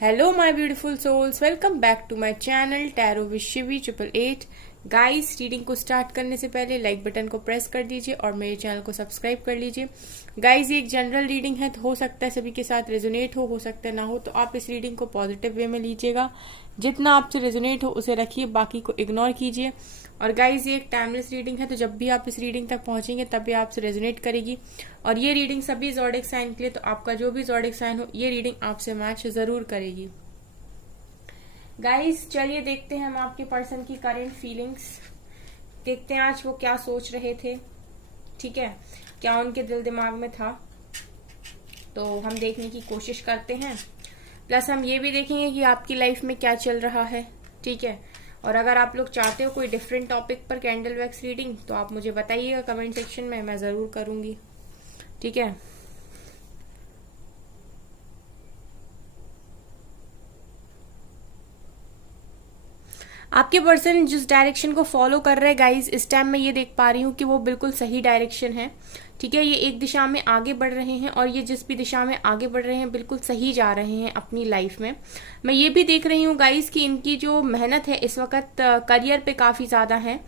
Hello, my beautiful souls. Welcome back to my channel Tarot with Shivi 888. Guys, reading को start करने से पहले like button को press कर दीजिए और मेरे चैनल को सब्सक्राइब कर लीजिए। गाइस, ये एक जनरल रीडिंग है, तो हो सकता है सभी के साथ रेजोनेट हो सकता है ना हो, तो आप इस रीडिंग को पॉजिटिव वे में लीजिएगा। जितना आपसे रेजोनेट हो उसे रखिए, बाकी को इग्नोर कीजिए। और गाइज, ये एक टाइमलेस रीडिंग है, तो जब भी आप इस रीडिंग तक पहुंचेंगे तभी आपसे रेजोनेट करेगी। और ये रीडिंग सभी ज़ोडिक साइन के लिए, तो आपका जो भी ज़ोडिक साइन हो ये रीडिंग आपसे मैच जरूर करेगी। गाइस, चलिए देखते हैं हम आपके पर्सन की करेंट फीलिंग्स। देखते हैं आज वो क्या सोच रहे थे, ठीक है, क्या उनके दिल दिमाग में था, तो हम देखने की कोशिश करते हैं। प्लस हम ये भी देखेंगे कि आपकी लाइफ में क्या चल रहा है, ठीक है। और अगर आप लोग चाहते हो कोई डिफरेंट टॉपिक पर कैंडल वैक्स रीडिंग, तो आप मुझे बताइएगा कमेंट सेक्शन में, मैं जरूर करूंगी, ठीक है। आपके पर्सन जिस डायरेक्शन को फॉलो कर रहे हैं गाइज, इस टाइम मैं ये देख पा रही हूँ कि वो बिल्कुल सही डायरेक्शन है, ठीक है। ये एक दिशा में आगे बढ़ रहे हैं और ये जिस भी दिशा में आगे बढ़ रहे हैं बिल्कुल सही जा रहे हैं अपनी लाइफ में। मैं ये भी देख रही हूँ गाइज कि इनकी जो मेहनत है इस वक्त करियर पे काफी ज्यादा है,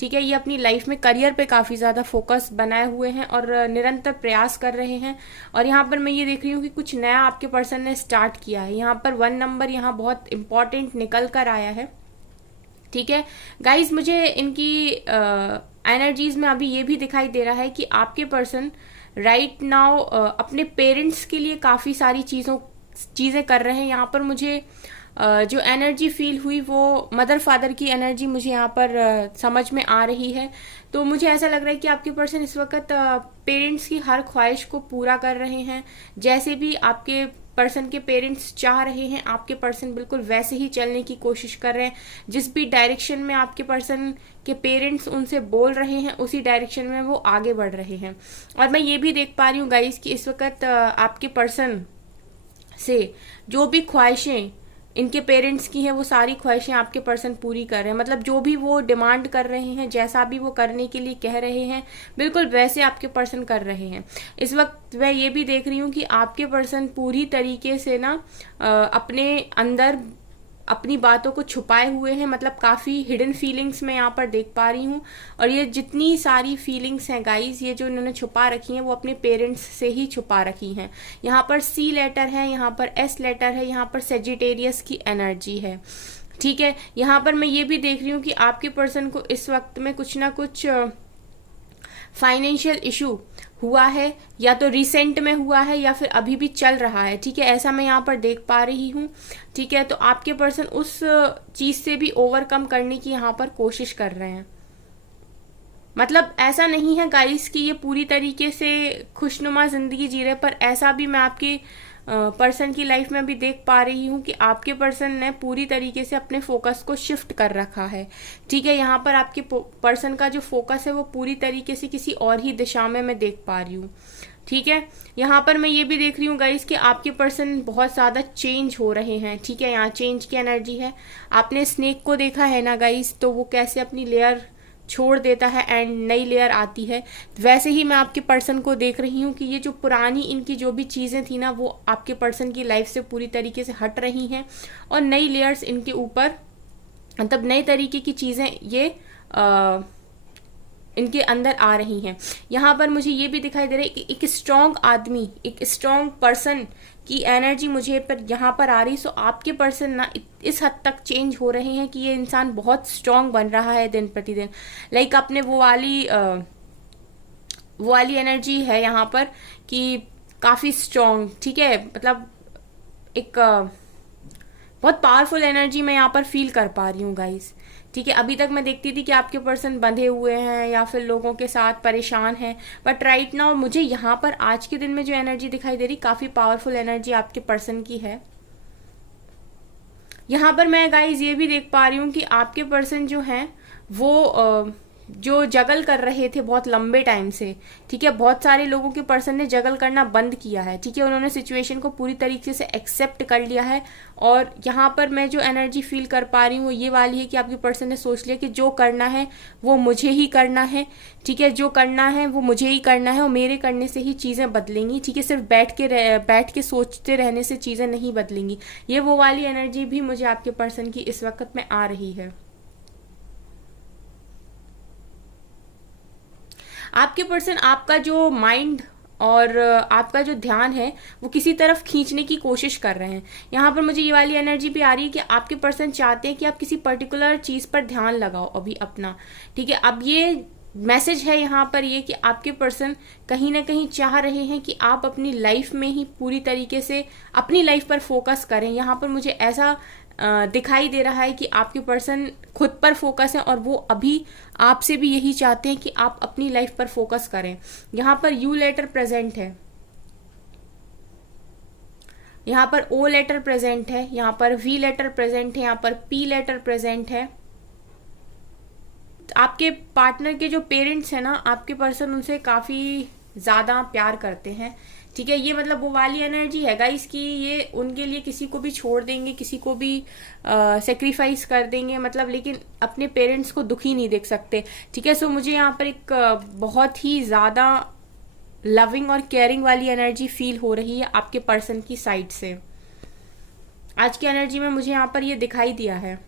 ठीक है। ये अपनी लाइफ में करियर पे काफी ज्यादा फोकस बनाए हुए हैं और निरंतर प्रयास कर रहे हैं। और यहाँ पर मैं ये देख रही हूँ कि कुछ नया आपके पर्सन ने स्टार्ट किया है। यहाँ पर 1 नंबर यहाँ बहुत इंपॉर्टेंट निकल कर आया है, ठीक है। गाइज, मुझे इनकी एनर्जीज में अभी ये भी दिखाई दे रहा है कि आपके पर्सन राइट नाउ अपने पेरेंट्स के लिए काफी सारी चीजें कर रहे हैं। यहाँ पर मुझे जो एनर्जी फील हुई वो मदर फादर की एनर्जी मुझे यहाँ पर समझ में आ रही है। तो मुझे ऐसा लग रहा है कि आपके पर्सन इस वक्त पेरेंट्स की हर ख्वाहिश को पूरा कर रहे हैं। जैसे भी आपके पर्सन के पेरेंट्स चाह रहे हैं, आपके पर्सन बिल्कुल वैसे ही चलने की कोशिश कर रहे हैं। जिस भी डायरेक्शन में आपके पर्सन के पेरेंट्स उनसे बोल रहे हैं उसी डायरेक्शन में वो आगे बढ़ रहे हैं। और मैं ये भी देख पा रही हूँ गाइस कि इस वक्त आपके पर्सन से जो भी ख्वाहिशें इनके पेरेंट्स की हैं वो सारी ख्वाहिशें आपके पर्सन पूरी कर रहे हैं। मतलब जो भी वो डिमांड कर रहे हैं, जैसा भी वो करने के लिए कह रहे हैं, बिल्कुल वैसे आपके पर्सन कर रहे हैं। इस वक्त मैं ये भी देख रही हूँ कि आपके पर्सन पूरी तरीके से ना अपने अंदर अपनी बातों को छुपाए हुए हैं। मतलब काफी हिडन फीलिंग्स मैं यहाँ पर देख पा रही हूँ। और ये जितनी सारी फीलिंग्स हैं गाइस, ये जो इन्होंने छुपा रखी हैं वो अपने पेरेंट्स से ही छुपा रखी हैं। यहाँ पर सी लेटर है, यहाँ पर एस लेटर है, यहाँ पर सेजिटेरियस की एनर्जी है, ठीक है। यहाँ पर मैं ये भी देख रही हूँ कि आपके पर्सन को इस वक्त में कुछ ना कुछ फाइनेंशियल इशू हुआ है, या तो रिसेंट में हुआ है या फिर अभी भी चल रहा है, ठीक है। ऐसा मैं यहाँ पर देख पा रही हूँ, ठीक है। तो आपके पर्सन उस चीज से भी ओवरकम करने की यहाँ पर कोशिश कर रहे हैं। मतलब ऐसा नहीं है गाइस कि ये पूरी तरीके से खुशनुमा जिंदगी जी रहे, पर ऐसा भी मैं आपके पर्सन की लाइफ में भी देख पा रही हूँ कि आपके पर्सन ने पूरी तरीके से अपने फोकस को शिफ्ट कर रखा है, ठीक है। यहाँ पर आपके पर्सन का जो फोकस है वो पूरी तरीके से किसी और ही दिशा में मैं देख पा रही हूँ, ठीक है। यहाँ पर मैं ये भी देख रही हूँ गाइस कि आपके पर्सन बहुत ज्यादा चेंज हो रहे हैं, ठीक है। यहाँ चेंज की एनर्जी है। आपने स्नेक को देखा है ना गाइस, तो वो कैसे अपनी लेयर छोड़ देता है एंड नई लेयर आती है, वैसे ही मैं आपके पर्सन को देख रही हूँ कि ये जो पुरानी इनकी जो भी चीजें थी ना वो आपके पर्सन की लाइफ से पूरी तरीके से हट रही हैं और नई लेयर्स इनके ऊपर, मतलब नए तरीके की चीजें ये इनके अंदर आ रही हैं। यहाँ पर मुझे ये भी दिखाई दे रहा है कि एक स्ट्रॉन्ग आदमी, एक स्ट्रॉन्ग पर्सन की एनर्जी मुझे पर यहाँ पर आ रही। सो आपके पर्सन ना इस हद तक चेंज हो रहे हैं कि ये इंसान बहुत स्ट्रॉन्ग बन रहा है दिन प्रतिदिन। लाइक आपने वो वाली एनर्जी है यहाँ पर कि काफी स्ट्रॉन्ग, ठीक है। मतलब एक बहुत पावरफुल एनर्जी मैं यहाँ पर फील कर पा रही हूँ गाइस, ठीक है। अभी तक मैं देखती थी कि आपके पर्सन बंधे हुए हैं या फिर लोगों के साथ परेशान हैं, बट राइट नाउ मुझे यहाँ पर आज के दिन में जो एनर्जी दिखाई दे रही, काफी पावरफुल एनर्जी आपके पर्सन की है। यहाँ पर मैं गाइज ये भी देख पा रही हूँ कि आपके पर्सन जो है वो जो जगल कर रहे थे बहुत लंबे टाइम से, ठीक है, बहुत सारे लोगों के पर्सन ने जगल करना बंद किया है, ठीक है, उन्होंने सिचुएशन को पूरी तरीके से एक्सेप्ट कर लिया है। और यहाँ पर मैं जो एनर्जी फील कर पा रही हूँ वो ये वाली है कि आपके पर्सन ने सोच लिया कि जो करना है वो मुझे ही करना है, ठीक है, जो करना है वो मुझे ही करना है और मेरे करने से ही चीज़ें बदलेंगी, ठीक है, सिर्फ बैठ के सोचते रहने से चीज़ें नहीं बदलेंगी। ये वो वाली एनर्जी भी मुझे आपके पर्सन की इस वक्त में आ रही है। आपके पर्सन आपका जो माइंड और आपका जो ध्यान है वो किसी तरफ खींचने की कोशिश कर रहे हैं। यहाँ पर मुझे ये वाली एनर्जी भी आ रही है कि आपके पर्सन चाहते हैं कि आप किसी पर्टिकुलर चीज़ पर ध्यान लगाओ अभी अपना, ठीक है। अब ये मैसेज है यहाँ पर ये कि आपके पर्सन कहीं ना कहीं चाह रहे हैं कि आप अपनी लाइफ में ही पूरी तरीके से अपनी लाइफ पर फोकस करें। यहाँ पर मुझे ऐसा दिखाई दे रहा है कि आपके पर्सन खुद पर फोकस है और वो अभी आपसे भी यही चाहते हैं कि आप अपनी लाइफ पर फोकस करें। यहाँ पर यू लेटर प्रेजेंट है, यहाँ पर ओ लेटर प्रेजेंट है, यहाँ पर वी लेटर प्रेजेंट है, यहाँ पर पी लेटर प्रेजेंट है। आपके पार्टनर के जो पेरेंट्स हैं ना, आपके पर्सन उनसे काफ़ी ज़्यादा प्यार करते हैं, ठीक है। ये मतलब वो वाली एनर्जी है गाइस कि ये उनके लिए किसी को भी छोड़ देंगे, किसी को भी सेक्रीफाइस कर देंगे, मतलब, लेकिन अपने पेरेंट्स को दुखी नहीं देख सकते, ठीक है। सो मुझे यहाँ पर एक बहुत ही ज़्यादा लविंग और केयरिंग वाली एनर्जी फील हो रही है आपके पर्सन की साइड से। आज की एनर्जी में मुझे यहाँ पर ये दिखाई दिया है।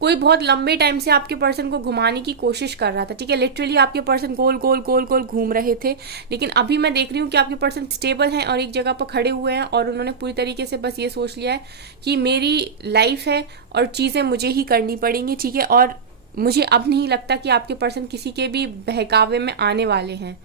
कोई बहुत लंबे टाइम से आपके पर्सन को घुमाने की कोशिश कर रहा था, ठीक है, लिटरली आपके पर्सन गोल गोल गोल गोल घूम रहे थे, लेकिन अभी मैं देख रही हूँ कि आपके पर्सन स्टेबल हैं और एक जगह पर खड़े हुए हैं और उन्होंने पूरी तरीके से बस ये सोच लिया है कि मेरी लाइफ है और चीज़ें मुझे ही करनी पड़ेंगी, ठीक है। और मुझे अब नहीं लगता कि आपके पर्सन किसी के भी बहकावे में आने वाले हैं।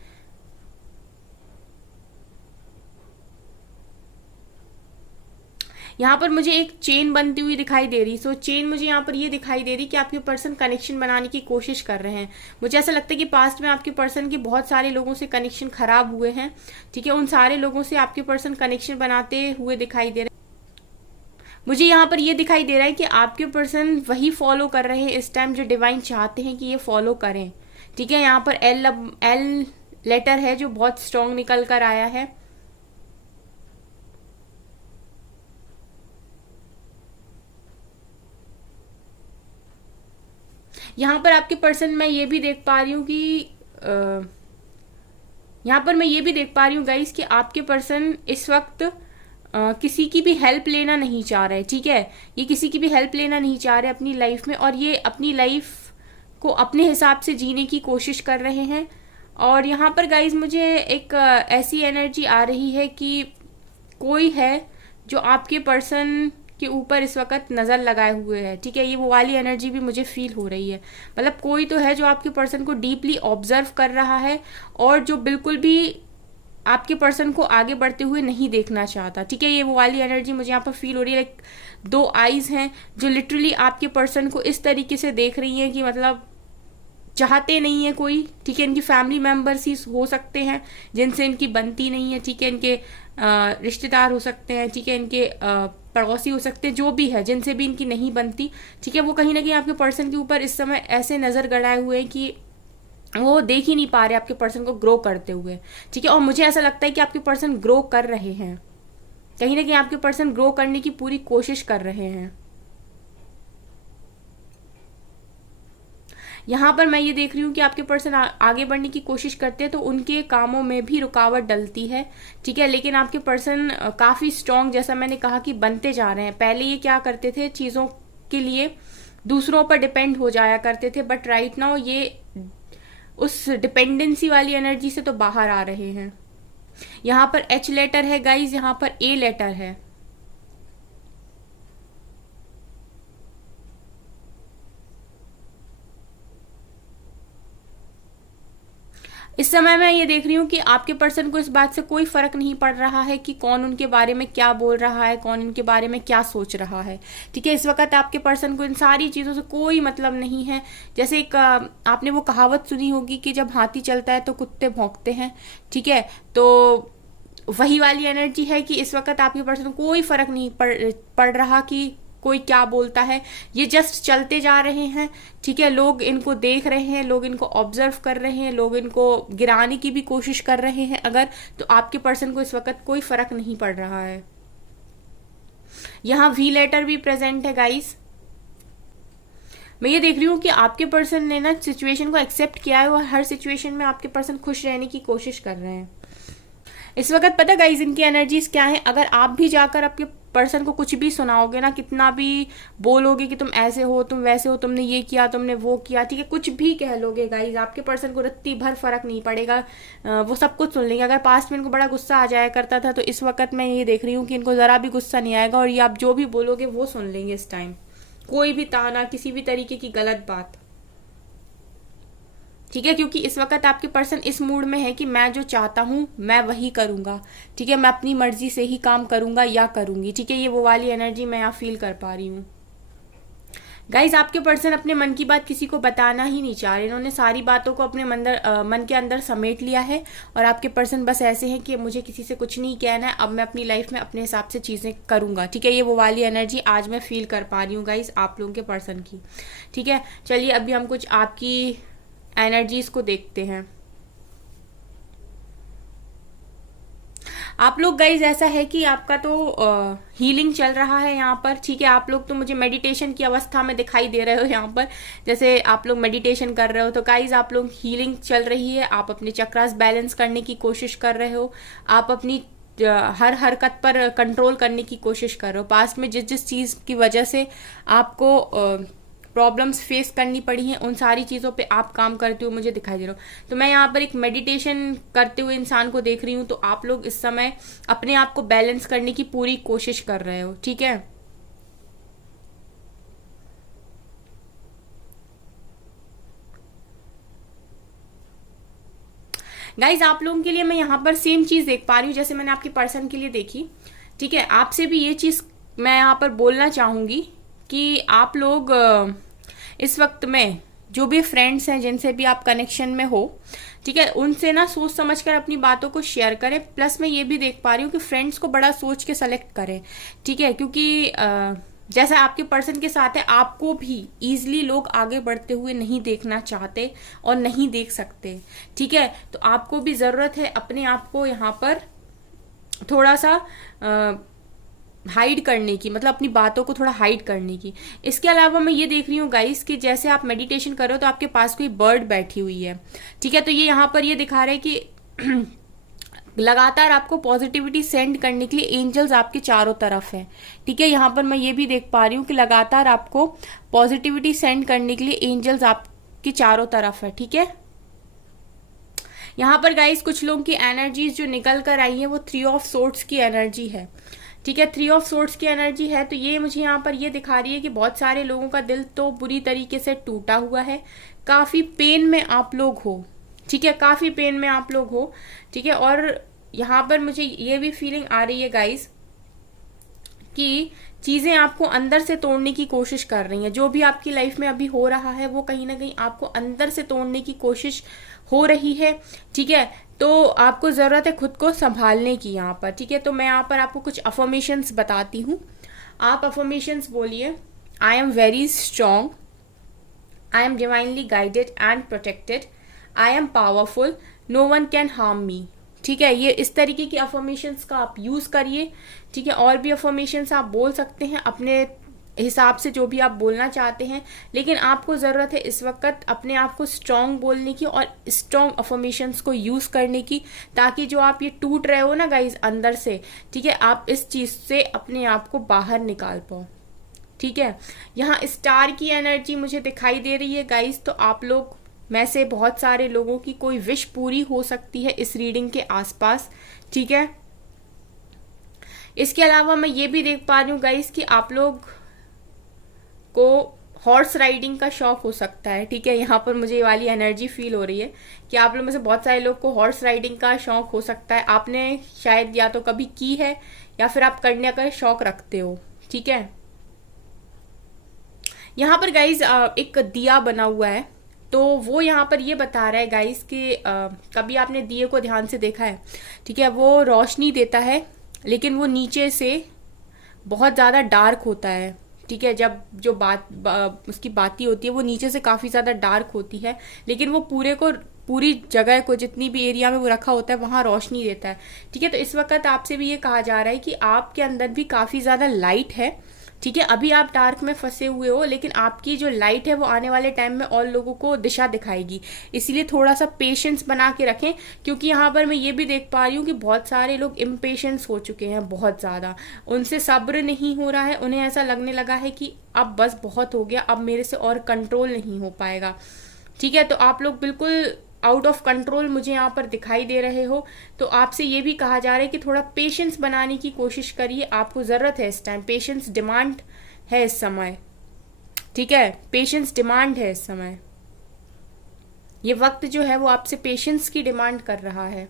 यहाँ पर मुझे एक चेन बनती हुई दिखाई दे रही। सो चेन मुझे यहाँ पर ये दिखाई दे रही कि आपके पर्सन कनेक्शन बनाने की कोशिश कर रहे हैं। मुझे ऐसा लगता है कि पास्ट में आपके पर्सन के बहुत सारे लोगों से कनेक्शन खराब हुए हैं, ठीक है, उन सारे लोगों से आपके पर्सन कनेक्शन बनाते हुए दिखाई दे रहे हैं। मुझे यहाँ पर ये दिखाई दे रहा है कि आपके पर्सन वही फॉलो कर रहे हैं इस टाइम जो डिवाइन चाहते हैं कि ये फॉलो करें, ठीक है। यहाँ पर एल लेटर है जो बहुत स्ट्रॉन्ग निकल कर आया है। यहाँ पर आपके पर्सन मैं ये भी देख पा रही हूँ कि यहाँ पर मैं ये भी देख पा रही हूँ गाइस कि आपके पर्सन इस वक्त किसी की भी हेल्प लेना नहीं चाह रहे, ठीक है। ये किसी की भी हेल्प लेना नहीं चाह रहे अपनी लाइफ में और ये अपनी लाइफ को अपने हिसाब से जीने की कोशिश कर रहे हैं। और यहाँ पर गाइस मुझे एक ऐसी एनर्जी आ रही है कि कोई है जो आपके पर्सन के ऊपर इस वक्त नज़र लगाए हुए है, ठीक है। ये वो वाली एनर्जी भी मुझे फील हो रही है, मतलब कोई तो है जो आपके पर्सन को डीपली ऑब्जर्व कर रहा है और जो बिल्कुल भी आपके पर्सन को आगे बढ़ते हुए नहीं देखना चाहता, ठीक है। ये वो वाली एनर्जी मुझे यहाँ पर फील हो रही है। लाइक दो आईज हैं जो लिटरली आपके पर्सन को इस तरीके से देख रही हैं कि मतलब चाहते नहीं है कोई, ठीक है। इनकी फैमिली मेम्बर्स ही हो सकते हैं जिनसे इनकी बनती नहीं है, ठीक है। इनके रिश्तेदार हो सकते हैं, ठीक है, इनके पड़ोसी हो सकते हैं, जो भी है जिनसे भी इनकी नहीं बनती, ठीक है। वो कहीं ना कहीं आपके पर्सन के ऊपर इस समय ऐसे नज़र गड़ाए हुए हैं कि वो देख ही नहीं पा रहे आपके पर्सन को ग्रो करते हुए, ठीक है। और मुझे ऐसा लगता है कि आपके पर्सन ग्रो कर रहे हैं, कहीं ना कहीं आपके पर्सन ग्रो करने की पूरी कोशिश कर रहे हैं। यहाँ पर मैं ये देख रही हूँ कि आपके पर्सन आगे बढ़ने की कोशिश करते हैं तो उनके कामों में भी रुकावट डलती है, ठीक है। लेकिन आपके पर्सन काफ़ी स्ट्रॉन्ग, जैसा मैंने कहा, कि बनते जा रहे हैं। पहले ये क्या करते थे, चीज़ों के लिए दूसरों पर डिपेंड हो जाया करते थे, बट राइट नाउ ये उस डिपेंडेंसी वाली एनर्जी से तो बाहर आ रहे हैं। यहाँ पर एच लेटर है गाइज, यहाँ पर ए लेटर है। इस समय मैं ये देख रही हूँ कि आपके पर्सन को इस बात से कोई फर्क नहीं पड़ रहा है कि कौन उनके बारे में क्या बोल रहा है, कौन उनके बारे में क्या सोच रहा है, ठीक है। इस वक्त आपके पर्सन को इन सारी चीज़ों से कोई मतलब नहीं है। जैसे एक आपने वो कहावत सुनी होगी कि जब हाथी चलता है तो कुत्ते भौंकते हैं, ठीक है। तो वही वाली एनर्जी है कि इस वक्त आपके पर्सन को कोई फर्क नहीं पड़ रहा कि कोई क्या बोलता है, ये जस्ट चलते जा रहे हैं। ठीक है, लोग इनको देख रहे हैं, लोग इनको ऑब्जर्व कर रहे हैं, लोग इनको गिराने की भी कोशिश कर रहे हैं अगर, तो आपके पर्सन को इस वक्त कोई फर्क नहीं पड़ रहा है। यहाँ वी लेटर भी प्रेजेंट है गाइस। मैं ये देख रही हूँ कि आपके पर्सन ने ना सिचुएशन को एक्सेप्ट किया है और हर सिचुएशन में आपके पर्सन खुश रहने की कोशिश कर रहे हैं इस वक्त। पता गाइज इनकी एनर्जीज क्या है, अगर आप भी जाकर आपके पर्सन को कुछ भी सुनाओगे ना, कितना भी बोलोगे कि तुम ऐसे हो, तुम वैसे हो, तुमने ये किया, तुमने वो किया, ठीक है, कुछ भी कह लोगे गाइज, आपके पर्सन को रत्ती भर फर्क नहीं पड़ेगा, वो सब कुछ सुन लेंगे। अगर पास्ट में इनको बड़ा गुस्सा आ जाया करता था, तो इस वक्त मैं ये देख रही हूँ कि इनको जरा भी गुस्सा नहीं आएगा और ये आप जो भी बोलोगे वो सुन लेंगे इस टाइम। कोई भी ताना, किसी भी तरीके की गलत बात, ठीक है, क्योंकि इस वक्त आपके पर्सन इस मूड में है कि मैं जो चाहता हूं मैं वही करूंगा। ठीक है, मैं अपनी मर्जी से ही काम करूंगा या करूंगी। ठीक है, ये वो वाली एनर्जी मैं यहाँ फील कर पा रही हूँ गाइज। आपके पर्सन अपने मन की बात किसी को बताना ही नहीं चाह रहे, इन्होंने सारी बातों को अपने मन के अंदर समेट लिया है और आपके पर्सन बस ऐसे हैं कि मुझे किसी से कुछ नहीं कहना है, अब मैं अपनी लाइफ में अपने हिसाब से चीज़ें करूंगा। ठीक है, ये वो वाली एनर्जी आज मैं फील कर पा रही हूँ गाइज आप लोगों के पर्सन की। ठीक है, चलिए अभी हम कुछ आपकी एनर्जीज को देखते हैं। आप लोग गाइज ऐसा है कि आपका तो हीलिंग चल रहा है यहाँ पर। ठीक है, आप लोग तो मुझे मेडिटेशन की अवस्था में दिखाई दे रहे हो यहाँ पर, जैसे आप लोग मेडिटेशन कर रहे हो। तो गाइज आप लोग हीलिंग चल रही है, आप अपने चक्रास बैलेंस करने की कोशिश कर रहे हो, आप अपनी हर हरकत पर कंट्रोल करने की कोशिश कर रहे हो। पास्ट में जिस जिस चीज़ की वजह से आपको प्रॉब्लम्स फेस करनी पड़ी हैं, उन सारी चीज़ों पे आप काम करते हुए मुझे दिखाई दे रहा हो। तो मैं यहाँ पर एक मेडिटेशन करते हुए इंसान को देख रही हूँ। तो आप लोग इस समय अपने आप को बैलेंस करने की पूरी कोशिश कर रहे हो। ठीक है, गाइज आप लोगों के लिए मैं यहाँ पर सेम चीज़ देख पा रही हूँ जैसे मैंने आपके पर्सन के लिए देखी। ठीक है, आपसे भी ये चीज़ मैं यहाँ पर बोलना चाहूँगी कि आप लोग इस वक्त में जो भी फ्रेंड्स हैं जिनसे भी आप कनेक्शन में हो, ठीक है, उनसे ना सोच समझ कर अपनी बातों को शेयर करें। प्लस मैं ये भी देख पा रही हूँ कि फ्रेंड्स को बड़ा सोच के सेलेक्ट करें। ठीक है, क्योंकि जैसा आपके पर्सन के साथ है, आपको भी ईजिली लोग आगे बढ़ते हुए नहीं देखना चाहते और नहीं देख सकते। ठीक है, तो आपको भी ज़रूरत है अपने आप को यहाँ पर थोड़ा सा हाइड करने की, मतलब अपनी बातों को थोड़ा हाइड करने की। इसके अलावा मैं ये देख रही हूँ गाइस कि जैसे आप मेडिटेशन कर रहे हो तो आपके पास कोई बर्ड बैठी हुई है। ठीक है, तो ये यहाँ पर ये दिखा रहा है कि लगातार आपको पॉजिटिविटी सेंड करने के लिए एंजल्स आपके चारों तरफ है। ठीक है, यहाँ पर मैं ये भी देख पा रही हूँ कि लगातार आपको पॉजिटिविटी सेंड करने के लिए एंजल्स आपके चारों तरफ है। ठीक है, यहाँ पर गाइस कुछ लोगों की एनर्जीज जो निकल कर आई है वो 3 ऑफ सोर्ड्स की एनर्जी है। ठीक है, 3 ऑफ सोर्ड्स की एनर्जी है। तो ये मुझे यहाँ पर ये दिखा रही है कि बहुत सारे लोगों का दिल तो बुरी तरीके से टूटा हुआ है, काफ़ी पेन में आप लोग हो। ठीक है, काफ़ी पेन में आप लोग हो। ठीक है, और यहाँ पर मुझे ये भी फीलिंग आ रही है गाइस कि चीज़ें आपको अंदर से तोड़ने की कोशिश कर रही हैं। जो भी आपकी लाइफ में अभी हो रहा है वो कहीं ना कहीं आपको अंदर से तोड़ने की कोशिश हो रही है। ठीक है, तो आपको ज़रूरत है खुद को संभालने की यहाँ पर। ठीक है, तो मैं यहाँ पर आपको कुछ अफर्मेशंस बताती हूँ। आप अफर्मेशंस बोलिए। I am very strong, I am divinely guided and protected, I am powerful, no one can harm me. ठीक है, ये इस तरीके की अफर्मेशंस का आप यूज़ करिए। ठीक है, और भी अफर्मेशंस आप बोल सकते हैं अपने हिसाब से, जो भी आप बोलना चाहते हैं, लेकिन आपको ज़रूरत है इस वक्त अपने आप को स्ट्रॉन्ग बोलने की और स्ट्रॉन्ग अफर्मेशंस को यूज़ करने की, ताकि जो आप ये टूट रहे हो ना गाइज अंदर से, ठीक है, आप इस चीज़ से अपने आप को बाहर निकाल पाओ। ठीक है, यहाँ स्टार की एनर्जी मुझे दिखाई दे रही है गाइज। तो आप लोग में से बहुत सारे लोगों की कोई विश पूरी हो सकती है इस रीडिंग के आसपास। ठीक है, इसके अलावा मैं ये भी देख पा रही हूँ गाइज कि आप लोग को हॉर्स राइडिंग का शौक हो सकता है। ठीक है, यहाँ पर मुझे ये वाली एनर्जी फील हो रही है कि आप लोग में से बहुत सारे लोग को हॉर्स राइडिंग का शौक हो सकता है। आपने शायद या तो कभी की है या फिर आप करने का शौक रखते हो। ठीक है, यहाँ पर गाइज एक दिया बना हुआ है। तो वो यहाँ पर ये बता रहा है गाइस कि कभी आपने दिए को ध्यान से देखा है, ठीक है, वो रोशनी देता है लेकिन वो नीचे से बहुत ज़्यादा डार्क होता है, ठीक है। जब जो उसकी बाती होती है वो नीचे से काफ़ी ज़्यादा डार्क होती है, लेकिन वो पूरी जगह को, जितनी भी एरिया में वो रखा होता है वहाँ रोशनी देता है, ठीक है। तो इस वक्त आपसे भी ये कहा जा रहा है कि आपके अंदर भी काफ़ी ज़्यादा लाइट है, ठीक है। अभी आप डार्क में फंसे हुए हो, लेकिन आपकी जो लाइट है वो आने वाले टाइम में और लोगों को दिशा दिखाएगी। इसीलिए थोड़ा सा पेशेंस बना के रखें, क्योंकि यहाँ पर मैं ये भी देख पा रही हूँ कि बहुत सारे लोग इम्पेशेंस हो चुके हैं, बहुत ज़्यादा उनसे सब्र नहीं हो रहा है। उन्हें ऐसा लगने लगा है कि अब बस बहुत हो गया, अब मेरे से और कंट्रोल नहीं हो पाएगा, ठीक है। तो आप लोग बिल्कुल आउट ऑफ कंट्रोल मुझे यहाँ पर दिखाई दे रहे हो। तो आपसे ये भी कहा जा रहा है कि थोड़ा पेशेंस बनाने की कोशिश करिए, आपको ज़रूरत है इस टाइम, पेशेंस डिमांड है इस समय, ठीक है। पेशेंस डिमांड है इस समय, ये वक्त जो है वो आपसे पेशेंस की डिमांड कर रहा है।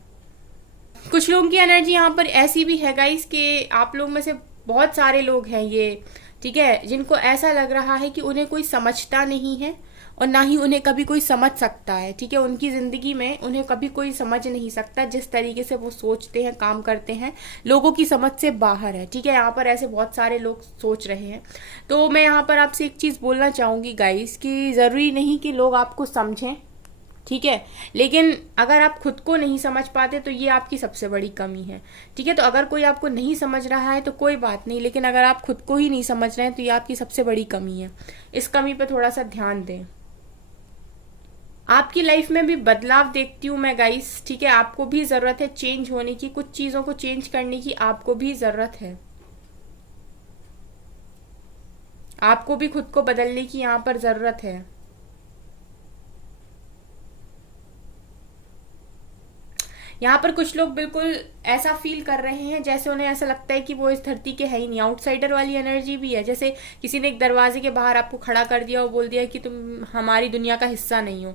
कुछ लोगों की एनर्जी यहाँ पर ऐसी भी है गाइस कि आप लोग में से बहुत सारे लोग हैं ये, ठीक है, जिनको ऐसा लग रहा है कि उन्हें कोई समझता नहीं है और ना ही उन्हें कभी कोई समझ सकता है, ठीक है। उनकी ज़िंदगी में उन्हें कभी कोई समझ नहीं सकता, जिस तरीके से वो सोचते हैं, काम करते हैं, लोगों की समझ से बाहर है, ठीक है। यहाँ पर ऐसे बहुत सारे लोग सोच रहे हैं। तो मैं यहाँ पर आपसे एक चीज़ बोलना चाहूँगी गाइस कि ज़रूरी नहीं कि लोग आपको समझें, ठीक है, लेकिन अगर आप खुद को नहीं समझ पाते तो ये आपकी सबसे बड़ी कमी है, ठीक है। तो अगर कोई आपको नहीं समझ रहा है तो कोई बात नहीं, लेकिन अगर आप खुद को ही नहीं समझ रहे हैं तो ये आपकी सबसे बड़ी कमी है। इस कमी पे थोड़ा सा ध्यान दें। आपकी लाइफ में भी बदलाव देखती हूँ मैं गाइस, ठीक है। आपको भी जरूरत है चेंज होने की, कुछ चीजों को चेंज करने की आपको भी जरूरत है, आपको भी खुद को बदलने की यहाँ पर जरूरत है। यहाँ पर कुछ लोग बिल्कुल ऐसा फील कर रहे हैं जैसे उन्हें ऐसा लगता है कि वो इस धरती के है ही नहीं, आउटसाइडर वाली एनर्जी भी है। जैसे किसी ने एक दरवाजे के बाहर आपको खड़ा कर दिया और बोल दिया कि तुम हमारी दुनिया का हिस्सा नहीं हो,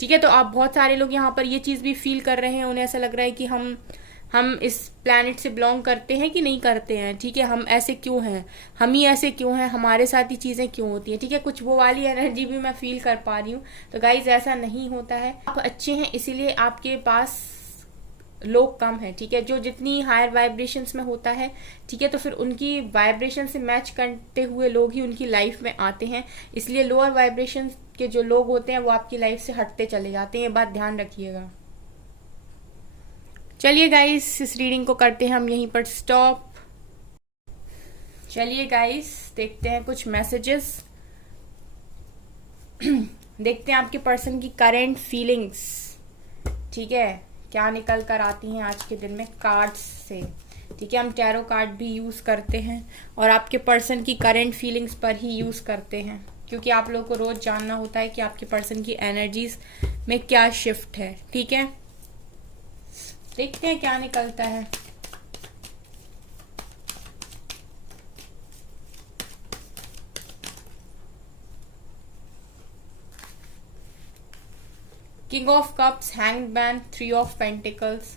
ठीक है। तो आप बहुत सारे लोग यहाँ पर ये चीज़ भी फील कर रहे हैं, उन्हें ऐसा लग रहा है कि हम इस प्लैनेट से बिलोंग करते हैं कि नहीं करते हैं, ठीक है। हम ऐसे क्यों हैं, हम ही ऐसे क्यों हैं, हमारे साथ ही चीज़ें क्यों होती हैं, ठीक है। कुछ वो वाली एनर्जी भी मैं फील कर पा रही हूँ। तो गाइज ऐसा नहीं होता है, आप अच्छे हैं इसीलिए आपके पास लोग कम है, ठीक है। जो जितनी हायर वाइब्रेशंस में होता है, ठीक है, तो फिर उनकी वाइब्रेशन से मैच करते हुए लोग ही उनकी लाइफ में आते हैं। इसलिए लोअर वाइब्रेशन के जो लोग होते हैं वो आपकी लाइफ से हटते चले जाते हैं, ये बात ध्यान रखिएगा। चलिए गाइस, इस रीडिंग को करते हैं हम यहीं पर स्टॉप। चलिए गाइस, देखते हैं कुछ मैसेजेस। देखते हैं आपके पर्सन की करेंट फीलिंग्स, ठीक है, क्या निकल कर आती हैं आज के दिन में कार्ड्स से, ठीक है। हम टैरो कार्ड भी यूज करते हैं और आपके पर्सन की करेंट फीलिंग्स पर ही यूज करते हैं, क्योंकि आप लोगों को रोज जानना होता है कि आपके पर्सन की एनर्जीज में क्या शिफ्ट है, ठीक है। देखते हैं क्या निकलता है। King of Cups, Hanged Man, 3 of Pentacles,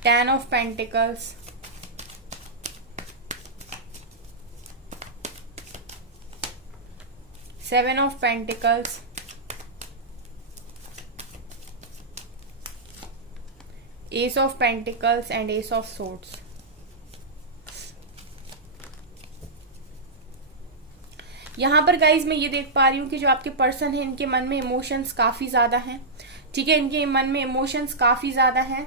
Ten of Pentacles, Seven of Pentacles, Ace of Pentacles and Ace of Swords। यहाँ पर गाइज मैं ये देख पा रही हूँ कि जो आपके पर्सन है इनके मन में इमोशंस काफी ज्यादा हैं, ठीक है। इनके मन में इमोशंस काफी ज्यादा हैं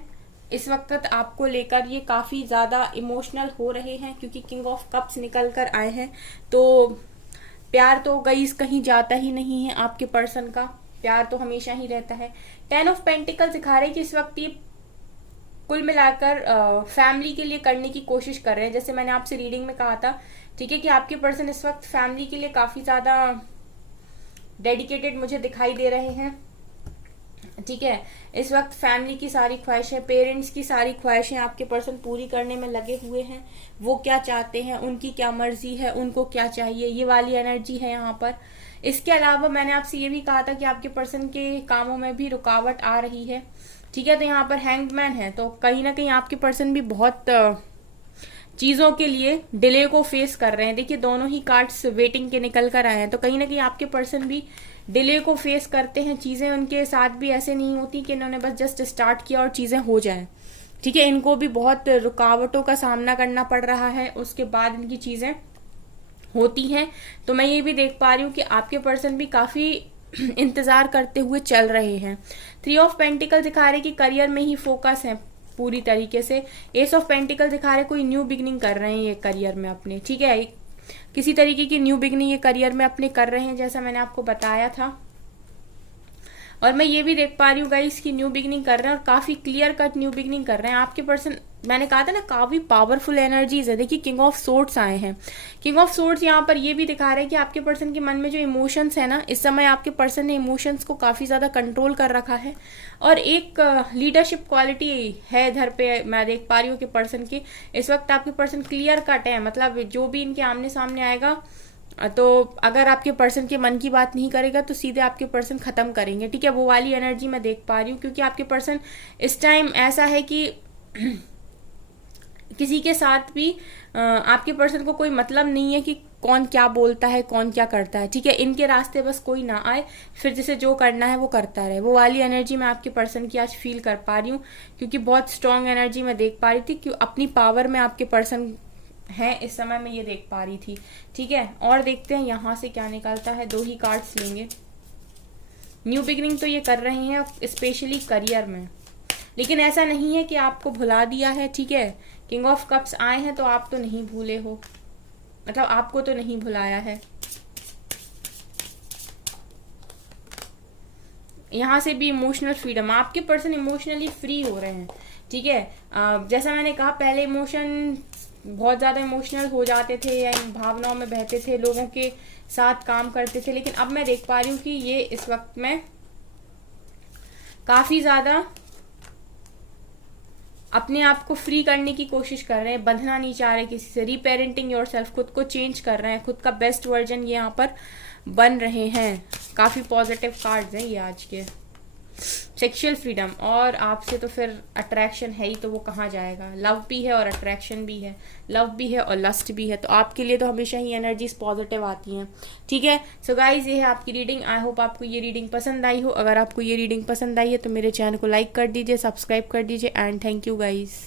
इस वक्त, आपको लेकर ये काफी ज्यादा इमोशनल हो रहे हैं, क्योंकि किंग ऑफ कप्स निकल कर आए हैं। तो प्यार तो गाइज कहीं जाता ही नहीं है, आपके पर्सन का प्यार तो हमेशा ही रहता है। 10 ऑफ पेंटिकल दिखा रहे हैं कि इस वक्त ये कुल मिलाकर फैमिली के लिए करने की कोशिश कर रहे हैं। जैसे मैंने आपसे रीडिंग में कहा था, ठीक है, कि आपके पर्सन इस वक्त फैमिली के लिए काफी ज्यादा डेडिकेटेड मुझे दिखाई दे रहे हैं, ठीक है। इस वक्त फैमिली की सारी ख्वाहिशें, पेरेंट्स की सारी ख्वाहिशें आपके पर्सन पूरी करने में लगे हुए हैं। वो क्या चाहते हैं, उनकी क्या मर्जी है, उनको क्या चाहिए, ये वाली एनर्जी है यहाँ पर। इसके अलावा मैंने आपसे ये भी कहा था कि आपके पर्सन के कामों में भी रुकावट आ रही है, ठीक है। तो यहाँ पर हैंग्ड मैन है, तो कहीं ना कहीं आपके पर्सन भी बहुत चीजों के लिए डिले को फेस कर रहे हैं। देखिए दोनों ही कार्ड्स वेटिंग के निकल कर आए हैं, तो कहीं ना कहीं आपके पर्सन भी डिले को फेस करते हैं। चीजें उनके साथ भी ऐसे नहीं होती कि इन्होंने बस जस्ट स्टार्ट किया और चीजें हो जाएं। ठीक है, इनको भी बहुत रुकावटों का सामना करना पड़ रहा है, उसके बाद इनकी चीजें होती हैं। तो मैं ये भी देख पा रही हूँ कि आपके पर्सन भी काफी इंतजार करते हुए चल रहे हैं। 3 ऑफ पेंटिकल दिखा रहे कि करियर में ही फोकस है पूरी तरीके से। एस ऑफ पेंटिकल दिखा रहे कोई न्यू बिगनिंग कर रहे हैं ये करियर में अपने। ठीक है, किसी तरीके की न्यू बिगनिंग ये करियर में अपने कर रहे हैं, जैसा मैंने आपको बताया था। और मैं ये भी देख पा रही हूँ गाइस की न्यू बिगनिंग कर रहे हैं और काफी क्लियर कट न्यू बिगनिंग कर रहे हैं आपके पर्सन। मैंने कहा था ना काफी पावरफुल एनर्जीज है। देखिए किंग ऑफ सोर्ड्स आए हैं। किंग ऑफ सोर्ड्स यहाँ पर ये भी दिखा रहे हैं कि आपके पर्सन के मन में जो इमोशंस है ना, इस समय आपके पर्सन ने इमोशंस को काफी ज्यादा कंट्रोल कर रखा है और एक लीडरशिप क्वालिटी है इधर पे मैं देख पा रही हूँ कि पर्सन की इस वक्त आपके पर्सन क्लियर कट है। मतलब जो भी इनके आमने सामने आएगा, तो अगर आपके पर्सन के मन की बात नहीं करेगा तो सीधे आपके पर्सन खत्म करेंगे। ठीक है, वो वाली एनर्जी मैं देख पा रही हूँ, क्योंकि आपके पर्सन इस टाइम ऐसा है कि किसी के साथ भी आपके पर्सन को कोई मतलब नहीं है कि कौन क्या बोलता है, कौन क्या करता है। ठीक है, इनके रास्ते बस कोई ना आए, फिर जिसे जो करना है वो करता रहे। वो वाली एनर्जी मैं आपके पर्सन की आज फील कर पा रही हूँ, क्योंकि बहुत स्ट्रांग एनर्जी मैं देख पा रही थी कि अपनी पावर में आपके पर्सन है इस समय मैं ये देख पा रही थी। ठीक है, और देखते हैं यहाँ से क्या निकलता है। 2 ही कार्ड्स लेंगे। न्यू बिगिनिंग तो ये कर रहे हैं स्पेशली करियर में, लेकिन ऐसा नहीं है कि आपको भुला दिया है। ठीक है, किंग ऑफ कप्स आए हैं तो आप तो नहीं भूले हो, मतलब आपको तो नहीं भुलाया है। यहाँ से भी इमोशनल फ्रीडम, आपके पर्सन इमोशनली फ्री हो रहे हैं। ठीक है, जैसा मैंने कहा पहले इमोशन बहुत ज्यादा इमोशनल हो जाते थे या इन भावनाओं में बहते थे, लोगों के साथ काम करते थे, लेकिन अब मैं देख पा रही हूँ कि ये इस वक्त में काफी ज्यादा अपने आप को फ्री करने की कोशिश कर रहे हैं, बंधना नहीं चाह रहे किसी से। रीपेरेंटिंग योरसेल्फ, खुद को चेंज कर रहे हैं, खुद का बेस्ट वर्जन ये यहाँ पर बन रहे हैं। काफी पॉजिटिव कार्ड्स हैं ये आज के। सेक्सुअल फ्रीडम, और आपसे तो फिर अट्रैक्शन है ही, तो वो कहाँ जाएगा। लव भी है और अट्रैक्शन भी है, लव भी है और लस्ट भी है, तो आपके लिए तो हमेशा ही एनर्जीज पॉजिटिव आती हैं। ठीक है, सो गाइज ये है आपकी रीडिंग। आई होप आपको ये रीडिंग पसंद आई हो। अगर आपको ये रीडिंग पसंद आई है तो मेरे चैनल को लाइक कर दीजिए, सब्सक्राइब कर दीजिए, एंड थैंक यू गाइज।